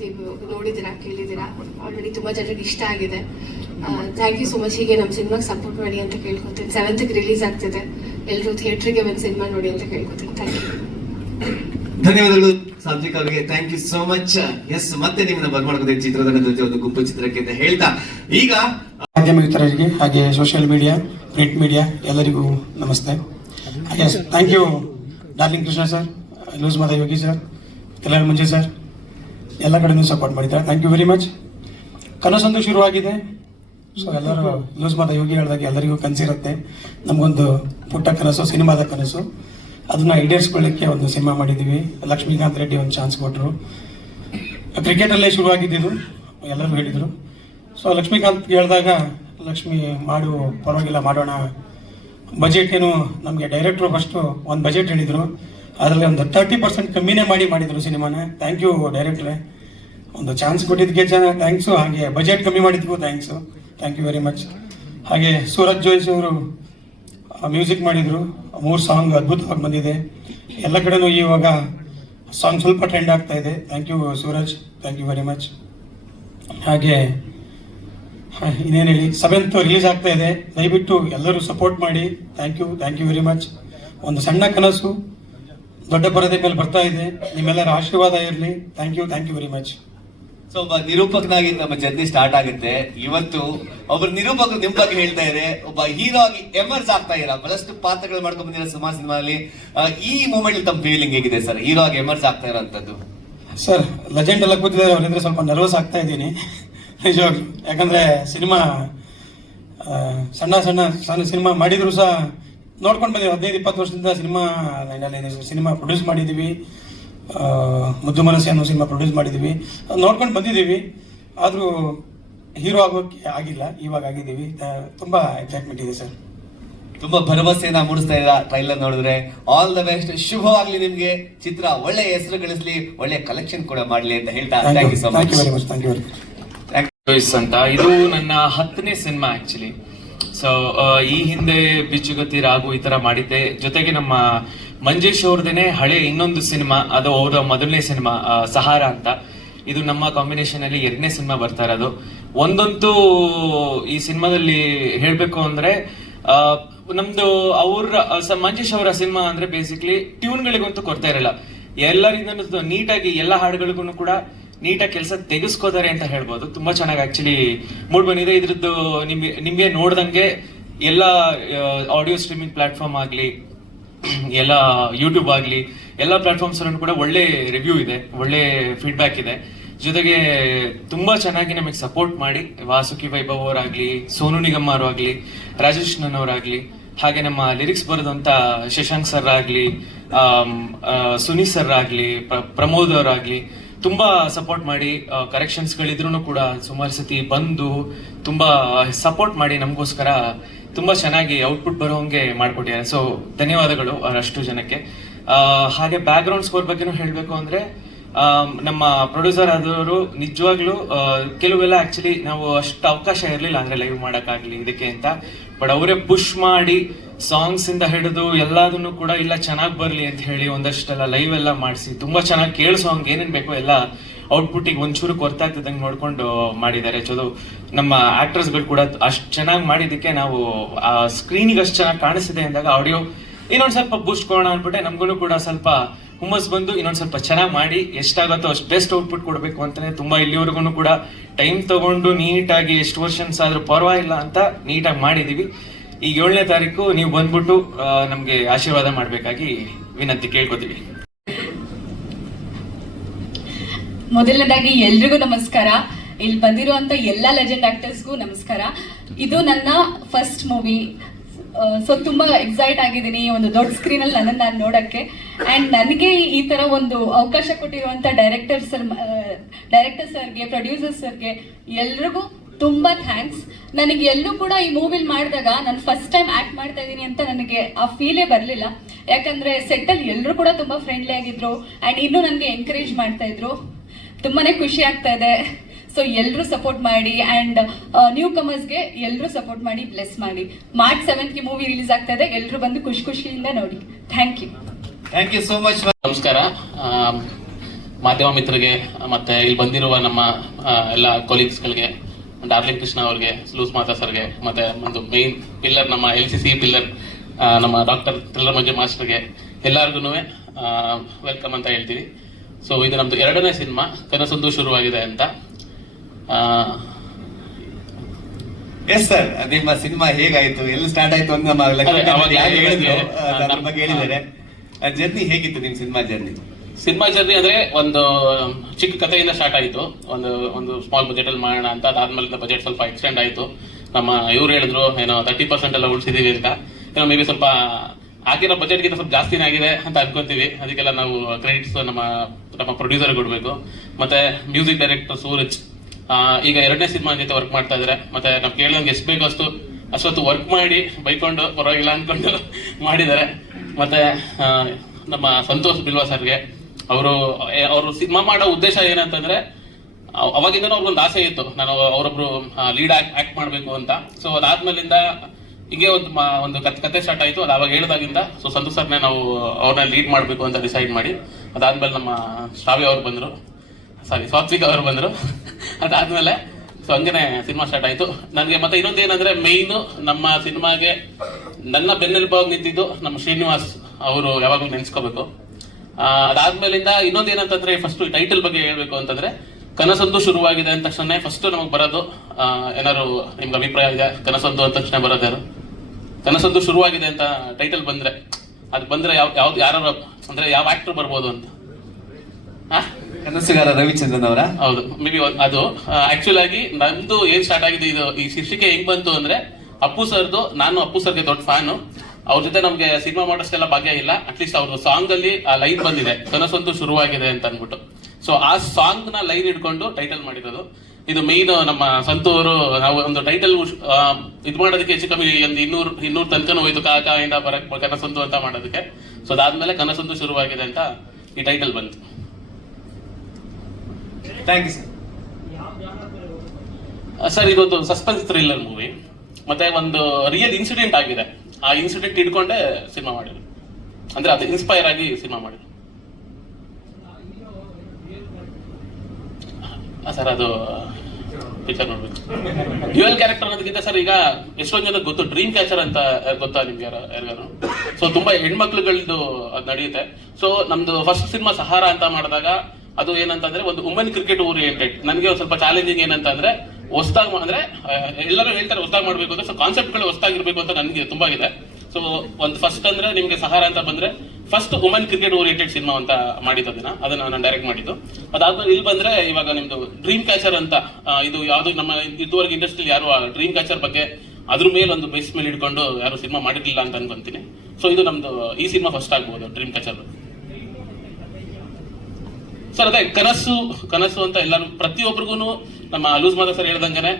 ನೀವು ನೋಡಿದ್ದೀರಾ, ಕೇಳಿದ್ದೀರಾ ಆಲ್ರೆಡಿ, ತುಂಬ ಜನರಿಗೆ ಇಷ್ಟ ಆಗಿದೆ. Thank you so much. ಹೀಗೆ ನಮ್ಮ ಸಿನಿಮಾಗೆ ಸಪೋರ್ಟ್ ಮಾಡಿ ಅಂತ ಕೇಳ್ಕೊತೀನಿ. 7th ರಿಲೀಸ್ ಆಗ್ತಿದೆ, ಎಲ್ಲರೂ ಥಿಯೇಟ್ರಿಗೆ ಬಂದು ಸಿನಿಮಾ ನೋಡಿ ಅಂತ ಕೇಳ್ಕೊತೀನಿ. Thank you. ಧನ್ಯವಾದಗಳು ಸಾತ್ವಿಕ್ ಅವರಿಗೆ. Thank you so much. Yes, ಮತ್ತೆ ನಿಮ್ಮನ್ನ ಬರ್ಮಾಡ್ಕೋದೇ ಚಿತ್ರದಂಗದ ಜೊತೆ ಒಂದು ಗುಂಪು ಚಿತ್ರಕ್ಕೆ ಅಂತ ಹೇಳ್ತಾ ಈಗ ಮಾಧ್ಯಮ ಮಿತ್ರರಿಗೆ ಹಾಗೆ ಸೋಷಿಯಲ್ ಮೀಡಿಯಾ, ಪ್ರಿಂಟ್ ಮೀಡಿಯಾ ಎಲ್ಲರಿಗೂ ನಮಸ್ತೆ. ಹಾಗೆ thank you darling Krishna sir, loose Mada Yogi sir, ತೆಲರ್ ಮುಂಜೆ ಸರ್, ಎಲ್ಲ ಕಡೆನೂ ಸಪೋರ್ಟ್ ಮಾಡಿದ್ದಾರೆ. Thank you very much. ಕನಸೊಂದು ಶುರುವಾಗಿದೆ. ಸೊ ಎಲ್ಲರೂ ಲೂಸ್ ಮಾದ ಯೋಗಿ ಹೇಳಿದಾಗ ಎಲ್ಲರಿಗೂ ಕನಸಿರುತ್ತೆ. ನಮಗೊಂದು ಪುಟ್ಟ ಕನಸು, ಸಿನಿಮಾದ ಕನಸು, ಅದನ್ನ ಈಡೇರಿಸ್ಕೊಳ್ಳಿಕ್ಕೆ ಒಂದು ಸಿನಿಮಾ ಮಾಡಿದ್ದೀವಿ. ಲಕ್ಷ್ಮೀಕಾಂತ್ ರೆಡ್ಡಿ ಒಂದು ಚಾನ್ಸ್ ಕೊಟ್ಟರು. ಕ್ರಿಕೆಟಲ್ಲೇ ಶುರುವಾಗಿದ್ದು ಎಲ್ಲರೂ ಹೇಳಿದರು. ಸೊ ಲಕ್ಷ್ಮೀಕಾಂತ್ ಹೇಳಿದಾಗ, ಲಕ್ಷ್ಮಿ ಮಾಡು, ಪರವಾಗಿಲ್ಲ ಮಾಡೋಣ. ಬಜೆಟ್ ಏನು ನಮಗೆ ಡೈರೆಕ್ಟ್ರು ಫಸ್ಟು ಒಂದು ಬಜೆಟ್ ಹೇಳಿದರು, ಅದರಲ್ಲಿ ಒಂದು 30% ಕಮ್ಮಿನೇ ಮಾಡಿದರು ಸಿನಿಮಾನ. ಥ್ಯಾಂಕ್ ಯು ಡೈರೆಕ್ಟ್ರೆ, ಒಂದು ಚಾನ್ಸ್ ಕೊಟ್ಟಿದ್ದಕ್ಕೆ ಥ್ಯಾಂಕ್ಸು. ಹಾಗೆ ಬಜೆಟ್ ಕಮ್ಮಿ ಮಾಡಿದ್ದಕ್ಕೂ thanks. Thank you very much. ಹಾಗೆ ಸೂರಜ್ ಜೋಯ್ಸ್ ಅವರು ಮ್ಯೂಸಿಕ್ ಮಾಡಿದರು. 3 ಸಾಂಗ್ ಅದ್ಭುತವಾಗಿ ಬಂದಿದೆ. ಎಲ್ಲ ಕಡೆನೂ ಇವಾಗ ಸಾಂಗ್ ಸ್ವಲ್ಪ ಟ್ರೆಂಡ್ ಆಗ್ತಾ ಇದೆ. Thank you Suraj, thank you very much. ಹಾಗೆ ಇನ್ನೇನು ಹೇಳಿ, 7th ರಿಲೀಸ್ ಆಗ್ತಾ ಇದೆ. ದಯವಿಟ್ಟು ಎಲ್ಲರೂ ಸಪೋರ್ಟ್ ಮಾಡಿ. Thank you very much. ಒಂದು ಸಣ್ಣ ಕನಸು ದೊಡ್ಡ ಪರದೆ ಮೇಲೆ ಬರ್ತಾ ಇದೆ. ನಿಮ್ಮೆಲ್ಲರ ಆಶೀರ್ವಾದ ಇರಲಿ. Thank you very much. So ಒಬ್ಬ ನಿರೂಪಕನಾಗಿ ನಮ್ಮ ಜರ್ನಿ ಸ್ಟಾರ್ಟ್ ಆಗುತ್ತೆ. ಇವತ್ತು ಒಬ್ಬರು ನಿರೂಪಕರು ನಿಮ್ಮ ಬಗ್ಗೆ ಹೇಳ್ತಾ ಇದ್ದಾರೆ, ಒಬ್ಬ ಹೀರೋ ಆಗಿ ಎಮರ್ಜ್ ಆಗ್ತಾ ಇರ, ಬಹಳಷ್ಟು ಪಾತ್ರಗಳು ಮಾಡ್ಕೊಂಡು ಬಂದಿರೋ ಸುಮಾರು ಸಿನಿಮಾದಲ್ಲಿ. ಈ ಮೂಮೆಂಟ್ ತಮ್ಮ ಫೀಲಿಂಗ್ ಹೇಗಿದೆ ಸರ್, ಹೀರೋ ಆಗಿ ಎಮರ್ಜ್ ಆಗ್ತಾ ಇರೋಂಥದ್ದು? ಸರ್, ಲೆಜೆಂಡ್ ಎಲ್ಲ ಕೂತಿದ್ದಾರೆ, ಅವರಿದ್ರೆ ಸ್ವಲ್ಪ ನರ್ವಸ್ ಆಗ್ತಾ ಇದ್ದೀನಿ ನಿಜವಾಗ್ಲು. ಯಾಕಂದ್ರೆ ಸಿನಿಮಾ ಸಣ್ಣ ಸಿನಿಮಾ ಮಾಡಿದ್ರು ಸಹ ನೋಡ್ಕೊಂಡು ಬಂದಿದ್ದೀವಿ. 15-20 ವರ್ಷದಿಂದ ಸಿನಿಮಾ ಪ್ರೊಡ್ಯೂಸ್ ಮಾಡಿದ್ದೀವಿ. ಮುದ್ದು ಮನಸ್ಸೆ ಅನ್ನೋ ಸಿನಿಮಾ ಪ್ರೊಡ್ಯೂಸ್ ಮಾಡಿದ್ದೀವಿ, ನೋಡ್ಕೊಂಡು ಬಂದಿದ್ದೀವಿ. ಆದರೂ ಹೀರೋ ಆಗೋಕ್ಕೆ ಆಗಿಲ್ಲ, ಇವಾಗ ಆಗಿದ್ದೀವಿ. ತುಂಬ ಎಕ್ಸೈಟ್ಮೆಂಟ್ ಇದೆ ಸರ್. ತುಂಬಾ ಭರವಸೆಯನ್ನ ಮೂಡಿಸ್ತಾ ಇದ್ದೀರಾ ಟ್ರೈಲರ್ ನೋಡಿದ್ರೆ. ಆಲ್ ದ ಬೆಸ್ಟ್, ಶುಭವಾಗ್ಲಿ ನಿಮ್ಗೆ. ಚಿತ್ರ ಒಳ್ಳೆ ಹೆಸರು ಗಳಿಸ್ಲಿ, ಒಳ್ಳೆ ಕಲೆಕ್ಷನ್ ಕೂಡ ಮಾಡ್ಲಿ ಅಂತ ಹೇಳ್ತಾ thank you so much. Thank you very much. Choice ಅಂತ. ಇದು ನನ್ನ 10ನೇ ಸಿನಿಮಾ ಆಕ್ಚುಲಿ. ಸೊ ಈ ಹಿಂದೆ ಬಿಚ್ಚುಗತ್ತಿ ರಾಗು ಈ ತರ ಮಾಡಿದ್ದೆ. ಜೊತೆಗೆ ನಮ್ಮ ಮಂಜೇಶ್ ಅವ್ರದೇನೆ ಹಳೆ ಇನ್ನೊಂದು ಸಿನಿಮಾ, ಅದು ಅವರ ಮೊದಲನೇ ಸಿನಿಮಾ ಸಹಾರ ಅಂತ. ಇದು ನಮ್ಮ ಕಾಂಬಿನೇಷನ್ ಅಲ್ಲಿ 2ನೇ ಸಿನಿಮಾ ಬರ್ತಾ ಇರೋದು. ಒಂದಂತೂ ಈ ಸಿನಿಮಾದಲ್ಲಿ ಹೇಳ್ಬೇಕು ಅಂದ್ರೆ ನಮ್ದು ಮಂಜೇಶ್ ಅವರ ಸಿನಿಮಾ ಅಂದ್ರೆ ಬೇಸಿಕ್ಲಿ ಟ್ಯೂನ್ಗಳಿಗಂತೂ ಕೊಡ್ತಾ ಇರಲ್ಲ. ಎಲ್ಲರಿಂದ ನೀಟಾಗಿ ಎಲ್ಲ ಹಾಡುಗಳಿಗೂ ಕೂಡ ನೀಟಾಗಿ ಕೆಲಸ ತೆಗೆಸ್ಕೋತಾರೆ ಅಂತ ಹೇಳ್ಬೋದು. ತುಂಬಾ ಚೆನ್ನಾಗಿ ಆಕ್ಚುಲಿ ಮೂಡ್ ಬಂದಿದೆ. ಇದ್ರದ್ದು ನಿಮ್ಗೆ ನೋಡ್ದಂಗೆ ಎಲ್ಲ ಆಡಿಯೋ ಸ್ಟ್ರೀಮಿಂಗ್ ಪ್ಲಾಟ್ಫಾರ್ಮ್ ಆಗ್ಲಿ, ಎಲ್ಲ ಯೂಟ್ಯೂಬ್ ಆಗ್ಲಿ, ಎಲ್ಲ ಪ್ಲಾಟ್ಫಾರ್ಮ್ಸ್ ಅಲ್ಲೂ ಕೂಡ ಒಳ್ಳೆ ರಿವ್ಯೂ ಇದೆ, ಒಳ್ಳೆ ಫೀಡ್ಬ್ಯಾಕ್ ಇದೆ. ಜೊತೆಗೆ ತುಂಬಾ ಚೆನ್ನಾಗಿ ನಮಗೆ ಸಪೋರ್ಟ್ ಮಾಡಿ ವಾಸುಕಿ ವೈಭವ್ ಅವರಾಗ್ಲಿ, ಸೋನು ನಿಗಮ್ ಅವರಾಗ್ಲಿ, ರಾಜೇಶ್ ಅವರಾಗ್ಲಿ, ಹಾಗೆ ನಮ್ಮ ಲಿರಿಕ್ಸ್ ಬರೆದಂತ ಶಶಾಂಕ್ ಸರ್ ಆಗ್ಲಿ, ಸುನಿ ಸರ್ ಆಗ್ಲಿ, ಪ್ರಮೋದ್ ಅವರಾಗ್ಲಿ ತುಂಬಾ ಸಪೋರ್ಟ್ ಮಾಡಿ, ಕರೆಕ್ಷನ್ಸ್ ಗಳಿದ್ರು ಕೂಡ ಸುಮಾರು ಸತಿ ಬಂದು ತುಂಬಾ ಸಪೋರ್ಟ್ ಮಾಡಿ ನಮಗೋಸ್ಕರ ತುಂಬಾ ಚೆನ್ನಾಗಿ ಔಟ್ಪುಟ್ ಬರೋಂಗೆ ಮಾಡ್ಕೊಟ್ಟಿದ್ದಾರೆ. ಸೊ ಧನ್ಯವಾದಗಳು ಅಷ್ಟು ಜನಕ್ಕೆ. ಹಾಗೆ ಬ್ಯಾಕ್ ಗ್ರೌಂಡ್ ಸ್ಕೋರ್ ಬಗ್ಗೆನೂ ಹೇಳ್ಬೇಕು ಅಂದ್ರೆ ನಮ್ಮ ಪ್ರೊಡ್ಯೂಸರ್ ಆದವರು ನಿಜವಾಗ್ಲೂ ಕೆಲವೆಲ್ಲ ಆಕ್ಚುಲಿ ನಾವು ಅಷ್ಟು ಅವಕಾಶ ಇರಲಿಲ್ಲ ಅಂದ್ರೆ ಲೈವ್ ಮಾಡಕ್ಕಾಗ್ಲಿ ಇದಕ್ಕೆ ಅಂತ. ಬಟ್ ಅವರೇ ಪುಷ್ ಮಾಡಿ ಸಾಂಗ್ಸ್ ಇಂದ ಹಿಡಿದು ಎಲ್ಲದನ್ನು ಕೂಡ ಇಲ್ಲ ಚೆನ್ನಾಗಿ ಬರ್ಲಿ ಅಂತ ಹೇಳಿ ಒಂದಷ್ಟೆಲ್ಲ ಲೈವ್ ಎಲ್ಲ ಮಾಡಿಸಿ ತುಂಬಾ ಚೆನ್ನಾಗಿ ಕೇಳಿಸೋ ಹಂಗೆ ಏನೇನ್ ಬೇಕೋ ಎಲ್ಲ ಔಟ್ಪುಟ್ಟಿಗೆ ಒಂಚೂರು ಕೊರತೆ ಆಗ್ತದಂಗೆ ನೋಡ್ಕೊಂಡು ಮಾಡಿದ್ದಾರೆ. ಜೊತೆ ನಮ್ಮ ಆಕ್ಟರ್ಸ್ ಗಳು ಕೂಡ ಅಷ್ಟು ಚೆನ್ನಾಗಿ ಮಾಡಿದಕ್ಕೆ ನಾವು ಆ ಸ್ಕ್ರೀನಿಗೆ ಅಷ್ಟು ಚೆನ್ನಾಗಿ ಕಾಣಿಸ್ತಿದೆ ಅಂದಾಗ ಆಡಿಯೋ ಇನ್ನೊಂದ್ ಸ್ವಲ್ಪ ಬೂಸ್ಟ್ ಕೊಡೋಣ ಅನ್ಬಿಟ್ಟೆ ನಮ್ಗೂ ಕೂಡ ಸ್ವಲ್ಪ ಹುಮ್ಮಸ್ ಬಂದು ಇನ್ನೊಂದ್ ಸ್ವಲ್ಪ ಚೆನ್ನಾಗಿ ಮಾಡಿ ಎಷ್ಟಾಗತ್ತೋ ಅಷ್ಟು ಬೆಸ್ಟ್ ಔಟ್ಪುಟ್ ಕೊಡ್ಬೇಕು ಅಂತಾನೆ ತುಂಬಾ ಇಲ್ಲಿವರೆಗೂ ಕೂಡ ಟೈಮ್ ತಗೊಂಡು ನೀಟಾಗಿ ಎಷ್ಟು ವರ್ಷನ್ಸ್ ಆದ್ರೂ ಪರವಾಗಿಲ್ಲ ಅಂತ ನೀಟಾಗಿ ಮಾಡಿದೀವಿ. ಈಗ 7ನೇ ತಾರೀಕು ನೀವು ಬಂದ್ಬಿಟ್ಟು ನಮ್ಗೆ ಆಶೀರ್ವಾದ ಮಾಡ್ಬೇಕಾಗಿ ವಿನಂತಿ ಕೇಳ್ಕೊತೀವಿ. ಮೊದಲನೇದಾಗಿ ಎಲ್ರಿಗೂ ನಮಸ್ಕಾರ. ಇಲ್ಲಿ ಬಂದಿರುವಂತ ಎಲ್ಲಾ ಲೆಜೆಂಡ್ ಆಕ್ಟರ್ಸ್ಗೂ ನಮಸ್ಕಾರ. ಇದು ನನ್ನ ಫಸ್ಟ್ ಮೂವಿ. ಸೊ ತುಂಬಾ ಎಕ್ಸೈಟ್ ಆಗಿದ್ದೀನಿ ಒಂದು ದೊಡ್ಡ ಸ್ಕ್ರೀನ್ ಅಲ್ಲಿ ನಾನು ನೋಡಕ್ಕೆ. ಅಂಡ್ ನನಗೆ ಈ ತರ ಒಂದು ಅವಕಾಶ ಕೊಟ್ಟಿರುವಂತ ಡೈರೆಕ್ಟರ್ ಸರ್ಗೆ, ಪ್ರೊಡ್ಯೂಸರ್ ಸರ್ಗೆ ಎಲ್ರಿಗೂ ತುಂಬಾ ಥ್ಯಾಂಕ್ಸ್. ನನಗೆ ಎಲ್ಲೂ ಕೂಡ ಈ ಮೂವಿಲ್ ಮಾಡಿದಾಗ ನಾನು ಫಸ್ಟ್ ಟೈಮ್ ಆಕ್ಟ್ ಮಾಡ್ತಾ ಇದ್ದೀನಿ ಅಂತ ನನಗೆ ಆ ಫೀಲೇ ಬರಲಿಲ್ಲ. ಯಾಕಂದ್ರೆ ಸೆಟ್ ಅಲ್ಲಿ ಎಲ್ಲರೂ ಕೂಡ ತುಂಬಾ ಫ್ರೆಂಡ್ಲಿ ಆಗಿದ್ರು ಅಂಡ್ ಇನ್ನೂ ನನಗೆ ಎನ್ಕರೇಜ್ ಮಾಡ್ತಾ ಇದ್ರು. ತುಂಬಾನೇ ಖುಷಿ ಆಗ್ತಾ ಇದೆ. ಸೊ ಎಲ್ಲರೂ ಸಪೋರ್ಟ್ ಮಾಡಿ ಅಂಡ್ ನ್ಯೂ ಕಮರ್ಸ್ಗೆ ಎಲ್ಲರೂ ಸಪೋರ್ಟ್ ಮಾಡಿ, ಬ್ಲೆಸ್ ಮಾಡಿ. ಮಾರ್ಚ್ 7ಗೆ ಮೂವಿ ರಿಲೀಸ್ ಆಗ್ತಾ ಇದೆ. ಎಲ್ಲರೂ ಬಂದು ಖುಷಿಯಿಂದ ನೋಡಿ. Thank you so much. ನಮಸ್ಕಾರ ಮಾಧ್ಯಮ ಮಿತ್ರರಿಗೆ, ಮತ್ತೆ ಇಲ್ಲಿ ಬಂದಿರುವ ನಮ್ಮ ಎಲ್ಲ ಕೊಲೀಗ್ಸ್ಗಳಿಗೆ, ಡಾರ್ಲಿಂಗ್ ಕೃಷ್ಣ ಅವ್ರಿಗೆ, ಲೂಸ್ ಮಾತಾ ಸರ್ಗೆ, ಮತ್ತೆ ಒಂದು ಮೇನ್ ಪಿಲ್ಲರ್ ನಮ್ಮ LCC ಪಿಲ್ಲರ್ ನಮ್ಮ ಡಾಕ್ಟರ್ ಥ್ರಿಲ್ಲರ್ ಮಂಜು ಮಾಸ್ಟರ್ಗೆ ಎಲ್ಲರಿಗೂ ವೆಲ್ಕಮ್ ಅಂತ ಹೇಳ್ತೀವಿ. ಸೊ ಇದು ನಮ್ದು 2ನೇ ಸಿನಿಮಾ, ಕನಸೊಂದು ಶುರುವಾಗಿದೆ ಅಂತ. ಎಸ್ ಸರ್, ನಿಮ್ಮ ಸಿನಿಮಾ ಹೇಗಾಯ್ತು, ಎಲ್ಲಿ ಸ್ಟಾರ್ಟ್ ಆಯ್ತು ಅಂತ ನಮ್ಮ ಹೇಳಿದ್ರು, ಅದ್ರ ಬಗ್ಗೆ ಹೇಳಿದ್ದಾರೆ. ಜರ್ನಿ ಹೇಗಿತ್ತು ನಿಮ್ ಸಿನಿಮಾ ಜರ್ನಿ? ಸಿನಿಮಾ ಜರ್ನಿ ಅಂದ್ರೆ ಒಂದು ಚಿಕ್ಕ ಕಥೆಯಿಂದ ಸ್ಟಾರ್ಟ್ ಆಯಿತು. ಒಂದು ಸ್ಮಾಲ್ ಬಜೆಟ್ ಅಲ್ಲಿ ಮಾಡೋಣ ಅಂತ. ಅದಾದ್ಮೇಲೆ ಬಜೆಟ್ ಸ್ವಲ್ಪ ಎಕ್ಸ್ಟೆಂಡ್ ಆಯಿತು. ನಮ್ಮ ಇವ್ರು ಹೇಳಿದ್ರು ಏನೋ 30% ಎಲ್ಲ ಉಳಿಸಿದೀವಿ ಅಂತ. ಏನೋ ಮೇ ಬಿ ಸ್ವಲ್ಪ ಆಗಿರೋ ಬಜೆಟ್ಗಿಂತ ಸ್ವಲ್ಪ ಜಾಸ್ತಿನೇ ಆಗಿದೆ ಅಂತ ಅನ್ಕೊಂತೀವಿ. ಅದಕ್ಕೆಲ್ಲ ನಾವು ಕ್ರೆಡಿಟ್ಸ್ ನಮ್ಮ ಪ್ರೊಡ್ಯೂಸರ್ ಕೊಡ್ಬೇಕು. ಮತ್ತೆ ಮ್ಯೂಸಿಕ್ ಡೈರೆಕ್ಟರ್ ಸೂರಜ್ ಈಗ 2ನೇ ಸಿನಿಮಾ ಜೊತೆ ವರ್ಕ್ ಮಾಡ್ತಾ ಇದಾರೆ. ಮತ್ತೆ ನಾವು ಕೇಳಿದಂಗೆ ಎಷ್ಟು ಬೇಕೋ ಅಷ್ಟೊತ್ತು ವರ್ಕ್ ಮಾಡಿ ಬೈಕೊಂಡು ಪರವಾಗಿಲ್ಲ ಅನ್ಕೊಂಡು ಮಾಡಿದ್ದಾರೆ. ಮತ್ತೆ ನಮ್ಮ ಸಂತೋಷ್ ಬಿಲ್ವಾ ಸರ್ಗೆ, ಅವರು ಸಿನಿಮಾ ಮಾಡೋ ಉದ್ದೇಶ ಏನಂತಂದ್ರೆ ಅವಾಗಿಂದನೂ ಅವ್ರಿಗೊಂದು ಆಸೆ ಇತ್ತು, ನಾನು ಅವರೊಬ್ರು ಲೀಡ್ ಆಕ್ಟ್ ಮಾಡ್ಬೇಕು ಅಂತ. ಸೊ ಅದಾದ್ಮೇಲಿಂದ ಹೀಗೆ ಒಂದು ಕತೆ ಸ್ಟಾರ್ಟ್ ಆಯ್ತು. ಅದು ಅವಾಗ ಹೇಳಿದಾಗಿಂದ ಸೊ ಸಂತೋಷ್ ಸರ್ನೇ ನಾವು ಅವ್ರನ್ನ ಲೀಡ್ ಮಾಡ್ಬೇಕು ಅಂತ ಡಿಸೈಡ್ ಮಾಡಿ, ಅದಾದ್ಮೇಲೆ ನಮ್ಮ ಸಾತ್ವಿಕ್ ಅವರು ಬಂದ್ರು. ಅದಾದ್ಮೇಲೆ ಸೊ ಹಂಗೇನೆ ಸಿನಿಮಾ ಸ್ಟಾರ್ಟ್ ಆಯ್ತು. ನನಗೆ ಮತ್ತೆ ಇನ್ನೊಂದು ಏನಂದ್ರೆ ಮೇಯ್ನು ನಮ್ಮ ಸಿನಿಮಾಗೆ ನನ್ನ ಬೆನ್ನೆಲುಬಾಗಿ ನಿಂತಿದ್ದು ನಮ್ಮ ಶ್ರೀನಿವಾಸ್ ಅವರು ಯಾವಾಗಲೂ ನೆನ್ಸ್ಕೋಬೇಕು. ಅದಾದ್ಮೇಲಿಂದ ಇನ್ನೊಂದು ಏನಂತಂದ್ರೆ ಫಸ್ಟ್ ಟೈಟಲ್ ಬಗ್ಗೆ ಹೇಳ್ಬೇಕು ಅಂತಂದ್ರೆ, ಕನಸೊಂದು ಶುರುವಾಗಿದೆ ಅಂದ ತಕ್ಷಣ ಫಸ್ಟ್ ನಮಗ್ ಬರೋದು ಏನಾದ್ರು ನಿಮ್ಗೆ ಅಭಿಪ್ರಾಯ ಇದೆ? ಕನಸೊಂದು ಅಂದ ತಕ್ಷಣ ಬರೋದು ಯಾರು? ಕನಸೊಂದು ಶುರುವಾಗಿದೆ ಅಂತ ಟೈಟಲ್ ಬಂದ್ರೆ ಅದು ಬಂದ್ರೆ ಯಾರು ಅಂದ್ರೆ ಯಾವ ಆಕ್ಟರ್ ಬರ್ಬೋದು ಅಂತ? ಕನಸುಗಾರ ರವಿಚಂದ್ರನ್ ಅವರ? ಹೌದು, ಮೇ ಬಿ ಅದು. ಆಕ್ಚುಲ್ ಆಗಿ ನಂದು ಏನ್ ಸ್ಟಾರ್ಟ್ ಆಗಿದೆ ಇದು ಈ ಶೀರ್ಷಿಕೆ ಹೆಂಗ್ ಬಂತು ಅಂದ್ರೆ, ಅಪ್ಪು ಸರ್ದು, ನಾನು ಅಪ್ಪು ಸರ್ಗೆ ದೊಡ್ಡ ಫ್ಯಾನು. ಅವ್ರ ಜೊತೆ ನಮ್ಗೆ ಸಿನಿಮಾ ಮಾಡೋಷ್ಟೆಲ್ಲ ಭಾಗ್ಯ ಇಲ್ಲ. ಅಟ್ಲೀಸ್ಟ್ ಅವ್ರ ಸಾಂಗ್ ಅಲ್ಲಿ ಆ ಲೈನ್ ಬಂದಿದೆ, ಕನಸೊಂದು ಶುರುವಾಗಿದೆ ಅಂತ ಅನ್ಬಿಟ್ಟು. ಸೊ ಆ ಸಾಂಗ್ ನ ಲೈನ್ ಇಟ್ಕೊಂಡು ಟೈಟಲ್ ಮಾಡಿರೋದು. ಇದು ಮೇನ್ ನಮ್ಮ ಸಂತೂರು. ನಾವು ಒಂದು ಟೈಟಲ್ ಇದು ಮಾಡೋದಕ್ಕೆ ಹೆಚ್ಚು ಕಮ್ಮಿ ಒಂದು 200 ತನಕನೂ ಹೋಯ್ತು, ಕಾಯಿಂದ ಬರಕ್ ಕನಸೊಂದು ಅಂತ ಮಾಡೋದಕ್ಕೆ. ಸೊ ಅದಾದ್ಮೇಲೆ ಕನಸೊಂದು ಶುರುವಾಗಿದೆ ಅಂತ ಈ ಟೈಟಲ್ ಬಂತು. Thank you sir. ಸರ್ ಇದೊಂದು ಸಸ್ಪೆನ್ಸ್ ಥ್ರಿಲ್ಲರ್ ಮೂವಿ, ಮತ್ತೆ ಒಂದು ರಿಯಲ್ ಇನ್ಸಿಡೆಂಟ್ ಆಗಿದೆ. ಆ ಇನ್ಸಿಡೆಂಟ್ ಇಟ್ಕೊಂಡೆ ಸಿನಿಮಾ ಮಾಡಿದ್ರು, ಅಂದ್ರೆ ಅದು ಇನ್ಸ್ಪೈರ್ ಆಗಿ ಸಿನಿಮಾ ಮಾಡಿದ್ರು. ಸರ್ ಅದು ಪಿಕ್ಚರ್ ನೋಡ್ಬೇಕು. ಡ್ಯುಯಲ್ ಕ್ಯಾರೆಕ್ಟರ್ ಅನ್ನೋದಕ್ಕಿಂತ ಸರ್ ಈಗ ಎಷ್ಟೊಂದು ಜನ ಗೊತ್ತು, ಡ್ರೀಮ್ ಕ್ಯಾಚರ್ ಅಂತ ಗೊತ್ತಾ ನಿಮ್ಗೆ ಯಾರಿಗಾರು? ಸೊ ತುಂಬಾ ಹೆಣ್ಮಕ್ಳುಗಳದ್ದು ಅದು ನಡೆಯುತ್ತೆ. ಸೊ ನಮ್ದು ಫಸ್ಟ್ ಸಿನಿಮಾ ಸಹಾರ ಅಂತ ಮಾಡಿದಾಗ ಅದು ಏನಂತಂದ್ರೆ ಒಂದು ವುಮೆನ್ ಕ್ರಿಕೆಟ್ ಓರಿಯೆಂಟೆಡ್. ನನಗೆ ಒಂದು ಸ್ವಲ್ಪ ಚಾಲೆಂಜಿಂಗ್ ಏನಂತಂದ್ರೆ ಹೊಸದಾಗಿ ಅಂದ್ರೆ ಎಲ್ಲರೂ ಹೇಳ್ತಾರೆ ಹೊಸದಾಗಿ ಮಾಡ್ಬೇಕು ಅಂತ. ಸೊ ಕಾನ್ಸೆಪ್ಟ್ಗಳು ಹೊಸದಾಗಿರ್ಬೇಕು ಅಂತ ನನಗೆ ತುಂಬಾ ಇದೆ. ಸೊ ಒಂದು ಫಸ್ಟ್ ಅಂದ್ರೆ ನಿಮ್ಗೆ ಸಹಾರ ಅಂತ ಬಂದ್ರೆ first women cricket oriented cinema ಅಂತ ಮಾಡಿದ್ದು ಅದನ್ನ ನಾನು ಡೈರೆಕ್ಟ್ ಮಾಡಿದ್ದು. ಅದಾದ್ಮೇಲೆ ಇಲ್ಲಿ ಬಂದ್ರೆ ಇವಾಗ ನಿಮ್ದು ಡ್ರೀಮ್ ಕ್ಯಾಚರ್ ಅಂತ, ಇದು ಯಾವ್ದು ನಮ್ಮ ಇದುವರೆಗೆ ಇಂಡಸ್ಟ್ರಿ ಯಾರು ಡ್ರೀಮ್ ಕ್ಯಾಚರ್ ಬಗ್ಗೆ ಅದ್ರ ಮೇಲೆ ಒಂದು ಬೇಸ್ ಮೇಲೆ ಇಟ್ಕೊಂಡು ಯಾರು ಸಿನಿಮಾ ಮಾಡಿರ್ಲಿಲ್ಲ ಅಂತ ಅನ್ಕೊಂತೀನಿ. ಸೊ ಇದು ನಮ್ದು ಈ ಸಿನಿಮಾ ಫಸ್ಟ್ ಆಗ್ಬೋದು ಡ್ರೀಮ್ ಕ್ಯಾಚರ್. ಸರ್ ಅದೇ ಕನಸು ಅಂತ ಎಲ್ಲರೂ ಪ್ರತಿಯೊಬ್ಬರಿಗೂ ನಮ್ಮ ಲೂಸ್ ಮಾದ ಸರ್ ಹೇಳ್ದಂಗೆ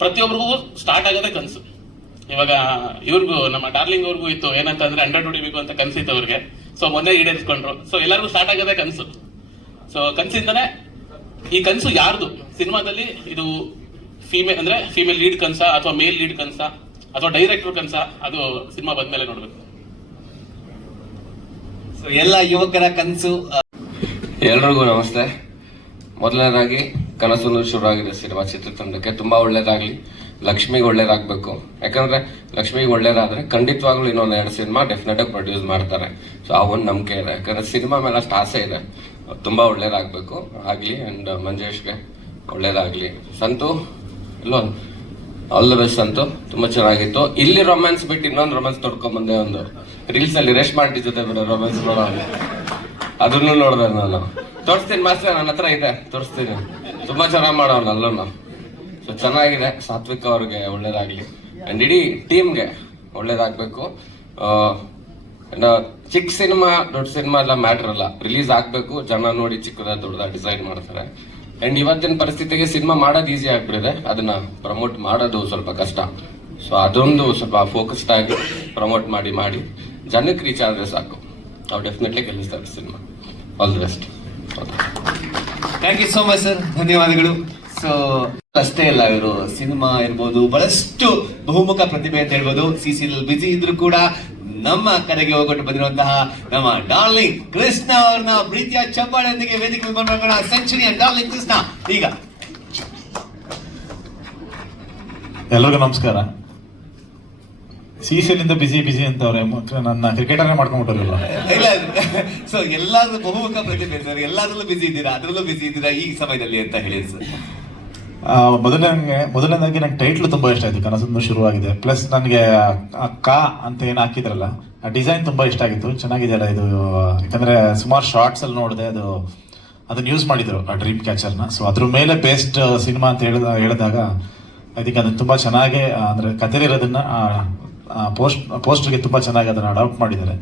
ಪ್ರತಿಯೊಬ್ಬರಿಗೂ ಸ್ಟಾರ್ಟ್ ಆಗೋದೇ ಕನಸು. ಇವಾಗ ಇವ್ರಿಗೂ ನಮ್ಮ ಡಾರ್ಲಿಂಗ್ ಅವ್ರಿಗೂ ಇತ್ತು ಏನಂತಂದ್ರೆ 100 ಹೊಡಿಬೇಕು ಅಂತ ಕನಸಿತ್ತು ಅವ್ರಿಗೆ. ಸೊ ಮೊನ್ನೆ ಈಡೇರಿಸ್ಕೊಂಡ್ರು. ಸೊ ಎಲ್ಲರಿಗೂ ಸ್ಟಾರ್ಟ್ ಆಗೋದೇ ಕನಸು. ಸೊ ಕನಸಿಂದನೇ ಈ ಕನಸು ಯಾರ್ದು ಸಿನಿಮಾದಲ್ಲಿ ಇದು ಫೀಮೇಲ್ ಲೀಡ್ ಕನಸ ಅಥವಾ ಮೇಲ್ ಲೀಡ್ ಕನಸ ಅಥವಾ ಡೈರೆಕ್ಟರ್ ಕನಸ, ಅದು ಸಿನಿಮಾ ಬಂದ್ಮೇಲೆ ನೋಡ್ಬೇಕು. ಸೊ ಎಲ್ಲ ಯುವಕರ ಕನಸು. ಎಲ್ರಿಗೂ ನಮಸ್ತೆ. ಮೊದಲನೇದಾಗಿ ಕನಸು ಶುರುವಾಗಿದೆ ಸಿನಿಮಾ ಚಿತ್ರತಂಡಕ್ಕೆ ತುಂಬಾ ಒಳ್ಳೇದಾಗ್ಲಿ, ಲಕ್ಷ್ಮಿಗೆ ಒಳ್ಳೇದಾಗ್ಬೇಕು. ಯಾಕಂದ್ರೆ ಲಕ್ಷ್ಮಿಗೆ ಒಳ್ಳೇದಾದ್ರೆ ಖಂಡಿತವಾಗ್ಲೂ ಇನ್ನೊಂದು 2 ಸಿನಿಮಾ ಡೆಫಿನೆಟ್ ಆಗಿ ಪ್ರೊಡ್ಯೂಸ್ ಮಾಡ್ತಾರೆ. ಸೊ ಆ ಒಂದು ನಂಬಿಕೆ ಇದೆ. ಯಾಕಂದ್ರೆ ಸಿನಿಮಾ ಮೇಲೆ ಅಷ್ಟು ಆಸೆ ಇದೆ. ತುಂಬಾ ಒಳ್ಳೇದಾಗ್ಬೇಕು ಆಗ್ಲಿ. ಅಂಡ್ ಮಂಜೇಶ್ಗೆ ಒಳ್ಳೇದಾಗ್ಲಿ. ಸಂತು ಎಲ್ಲೋ ಆಲ್ ದ ಬೆಸ್ಟ್ ಸಂತು. ತುಂಬಾ ಚೆನ್ನಾಗಿತ್ತು. ಇಲ್ಲಿ ರೊಮ್ಯಾನ್ಸ್ ಬಿಟ್ಟು ಇನ್ನೊಂದು ರೊಮ್ಯಾನ್ಸ್ ತೊಡ್ಕೊಂಡ್ ಬಂದೆ. ಒಂದು ರೀಲ್ಸ್ ಅಲ್ಲಿ ರೇಷ್ಮೆ ಆಂಟಿ ಜೊತೆ ಬಿಡೋ ರೊಮ್ಯಾನ್ಸ್ ನೋಡೋ, ಅದನ್ನು ನೋಡಿದೆ ನಾನು. ತೋರಿಸ್ತೀನಿ ಮಾಸ್ಟರ್, ನನ್ನ ಹತ್ರ ಇದೆ, ತೋರಿಸ್ತೀನಿ. ತುಂಬಾ ಚೆನ್ನಾಗಿ ಮಾಡೋಣ ಅಲ್ಲೂ. ಸೊ ಚೆನ್ನಾಗಿದೆ. ಸಾತ್ವಿಕ್ ಅವ್ರಿಗೆ ಒಳ್ಳೇದಾಗ್ಲಿ ಅಂಡ್ ಇಡೀ ಟೀಮ್ಗೆ ಒಳ್ಳೇದಾಗ್ಬೇಕು. ಚಿಕ್ಕ ಸಿನಿಮಾ ದೊಡ್ಡ ಸಿನಿಮಾ ಎಲ್ಲ ಮ್ಯಾಟರ್ ಅಲ್ಲ, ರಿಲೀಸ್ ಆಗ್ಬೇಕು, ಜನ ನೋಡಿ ಚಿಕ್ಕದ ದೊಡ್ಡದ ಡಿಸೈಡ್ ಮಾಡ್ತಾರೆ. ಅಂಡ್ ಇವತ್ತಿನ ಪರಿಸ್ಥಿತಿಗೆ ಸಿನಿಮಾ ಮಾಡೋದು ಈಸಿ ಆಗ್ಬಿಟ್ಟಿದೆ, ಅದನ್ನ ಪ್ರಮೋಟ್ ಮಾಡೋದು ಸ್ವಲ್ಪ ಕಷ್ಟ. ಸೊ ಅದೊಂದು ಸ್ವಲ್ಪ ಫೋಕಸ್ಡ್ ಆಗಿ ಪ್ರಮೋಟ್ ಮಾಡಿ ಜನಕ್ಕೆ ರೀಚ್ ಆದ್ರೆ ಸಾಕು. ನಾವು ಡೆಫಿನೆಟ್ಲಿ ಗೆಲ್ಲಿಸ್ತಾರೆ cinema. All the best. Thank you so much sir, ಧನ್ಯವಾದಗಳು. ಸೊ ಅಷ್ಟೇ ಅಲ್ಲ, ಇವರು ಸಿನಿಮಾ ಇರ್ಬೋದು, ಬಹಳಷ್ಟು ಬಹುಮುಖ ಪ್ರತಿಭೆ ಅಂತ ಹೇಳ್ಬೋದು. ಸಿಸಿಎಲ್ ಬಿಸಿ ಇದ್ರು ಕೂಡ ನಮ್ಮ ಕರೆಗೆ ಹೋಗ್ಬಿಟ್ಟು ಬಂದಿರುವಂತಹ ನಮ್ಮ ಡಾರ್ಲಿಂಗ್ ಕೃಷ್ಣ ಅವ್ರನ್ನ ಪ್ರೀತಿಯ ಚಪ್ಪಾಳೆಯೊಂದಿಗೆ ವೇದಿಕೆ ಮಾಡೋಣ. Century darling Krishna. ಈಗ ಎಲ್ಲರಿಗೂ ನಮಸ್ಕಾರ. ಸಿಸಿಎಲ್ ಇಂದ ಬಿಸಿ ಅಂತವ್ರೆ, ನನ್ನ ಕ್ರಿಕೆಟರ್ನೇ ಮಾಡ್ಕೊಂಡ್ಬಿಟ್ಟಿರಲ್ಲ. ಇಲ್ಲ, ಸೊ ಎಲ್ಲಾದ್ರೂ ಬಹುಮುಖ ಪ್ರತಿಭೆ ಸರ್, ಎಲ್ಲಾದ್ರಲ್ಲೂ ಬಿಸಿ ಇದ್ದೀರಾ, ಅದ್ರಲ್ಲೂ ಬಿಸಿ ಇದ್ದೀರಾ ಈ ಸಮಯದಲ್ಲಿ ಅಂತ ಹೇಳಿ ಸರ್. ಮೊದಲನೇದಾಗಿ ನಂಗೆ ಟೈಟ್ಲ್ ತುಂಬಾ ಇಷ್ಟ ಆಯ್ತು, ಕನಸೊಂದು ಶುರುವಾಗಿದೆ. ಪ್ಲಸ್ ನನಗೆ ಕಾ ಅಂತ ಏನ್ ಹಾಕಿದ್ರಲ್ಲ, ಆ ಡಿಸೈನ್ ತುಂಬಾ ಇಷ್ಟ ಆಗಿತ್ತು. ಚೆನ್ನಾಗಿದೆಯಲ್ಲ ಇದು, ಯಾಕಂದ್ರೆ ಸುಮಾರು ಶಾರ್ಟ್ಸ್ ಅಲ್ಲಿ ನೋಡಿದೆ, ಅದನ್ನ ಯೂಸ್ ಮಾಡಿದ್ರು ಆ ಡ್ರೀಮ್ ಕ್ಯಾಚರ್ನ. ಸೊ ಅದ್ರ ಮೇಲೆ ಬೇಸ್ಡ್ ಸಿನಿಮಾ ಅಂತ ಹೇಳಿದಾಗ ಐ ಥಿಂಕ್ ಅದನ್ನ ತುಂಬಾ ಚೆನ್ನಾಗಿ, ಅಂದ್ರೆ ಕಥೆಲಿರೋದನ್ನ ಪೋಸ್ಟರ್ಗೆ ತುಂಬಾ ಚೆನ್ನಾಗಿ ಅದನ್ನ ಅಡಾಪ್ಟ್ ಮಾಡಿದ್ದಾರೆ.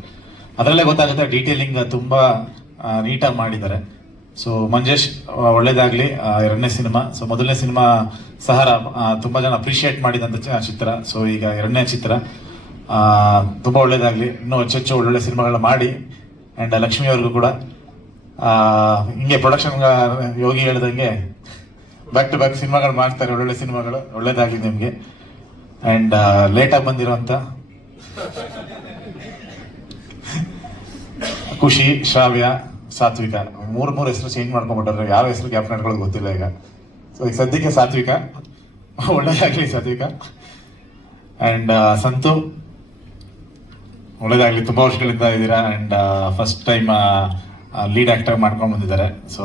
ಅದರಲ್ಲೇ ಗೊತ್ತಾಗುತ್ತೆ ಡೀಟೇಲಿಂಗ್ ತುಂಬಾ ನೀಟಾಗಿ ಮಾಡಿದ್ದಾರೆ. ಸೊ ಮಂಜೇಶ್ ಒಳ್ಳೇದಾಗ್ಲಿ. 2ನೇ ಸಿನಿಮಾ. ಸೊ ಮೊದಲನೇ ಸಿನಿಮಾ ಸಹಾರ ತುಂಬಾ ಜನ ಅಪ್ರಿಶಿಯೇಟ್ ಮಾಡಿದಂತ ಚಿತ್ರ. ಸೊ ಈಗ 2ನೇ ಚಿತ್ರ ತುಂಬಾ ಒಳ್ಳೇದಾಗ್ಲಿ. ಇನ್ನೂ ಹೆಚ್ಚೆಚ್ಚು ಒಳ್ಳೊಳ್ಳೆ ಸಿನಿಮಾಗಳನ್ನ ಮಾಡಿ. ಅಂಡ್ ಲಕ್ಷ್ಮಿ ಅವ್ರಿಗೂ ಕೂಡ ಹಿಂಗೆ ಪ್ರೊಡಕ್ಷನ್ ಯೋಗಿ ಹೇಳ್ದಂಗೆ ಬ್ಯಾಕ್ ಟು ಬ್ಯಾಕ್ ಸಿನಿಮಾಗಳು ಮಾಡ್ತಾರೆ, ಒಳ್ಳೊಳ್ಳೆ ಸಿನಿಮಾಗಳು. ಒಳ್ಳೇದಾಗ್ಲಿ ನಿಮ್ಗೆ. ಅಂಡ್ ಲೇಟಾಗಿ ಬಂದಿರೋಂತ ಖುಷಿ, ಶ್ರಾವ್ಯ, ಸಾತ್ವಿಕ, ಮೂರು ಹೆಸರು ಚೇಂಜ್ ಮಾಡ್ಕೊಂಡ್ಬಿಟ್ಟಾರೆ. ಯಾವ ಹೆಸರು ಗ್ಯಾಪ್ ನಡ್ಕೊಳ್ಳೋದು ಗೊತ್ತಿಲ್ಲ ಈಗ. ಸೊ ಈಗ ಸದ್ಯಕ್ಕೆ ಸಾತ್ವಿಕ, ಒಳ್ಳೇದಾಗ್ಲಿ ಸಾತ್ವಿಕ. ಅಂಡ್ ಸಂತು ಒಳ್ಳೇದಾಗ್ಲಿ. ತುಂಬಾ ವರ್ಷಗಳಿಂದ ಇದ್ದೀರಾ. And first time lead actor ಮಾಡ್ಕೊಂಡು ಬಂದಿದ್ದಾರೆ. ಸೊ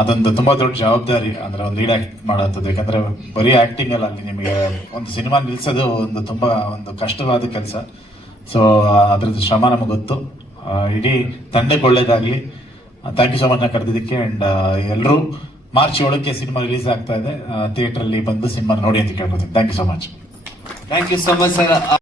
ಅದೊಂದು ತುಂಬಾ ದೊಡ್ಡ ಜವಾಬ್ದಾರಿ, ಅಂದ್ರೆ ಒಂದು ಲೀಡ್ ಆಕ್ಟ್ ಮಾಡೋಂಥದ್ದು. ಯಾಕಂದ್ರೆ ಬರೀ ಆಕ್ಟಿಂಗ್ ಅಲ್ಲ, ಅಲ್ಲಿ ನಿಮಗೆ ಒಂದು ಸಿನಿಮಾ ನಿಲ್ಸೋದು ತುಂಬಾ ಕಷ್ಟವಾದ ಕೆಲಸ. ಸೊ ಅದ್ರದ್ದು ಶ್ರಮ ನಮಗೆ ಗೊತ್ತು. ಇಡೀ ತಂಡಕ್ಕೆ ಒಳ್ಳೇದಾಗ್ಲಿ. ಥ್ಯಾಂಕ್ ಯು ಸೊ ಮಚ್ ಕರೆದಿದ್ದಕ್ಕೆ. ಅಂಡ್ ಎಲ್ಲರೂ ಮಾರ್ಚ್ 7ಕ್ಕೆ ಸಿನಿಮಾ ರಿಲೀಸ್ ಆಗ್ತಾ ಇದೆ. ಥಿಯೇಟರ್ ಅಲ್ಲಿ ಬಂದು ಸಿನಿಮಾ ನೋಡಿ ಅಂತ ಕೇಳ್ಕೊತೀನಿ. Thank you so much. Thank you so much sir.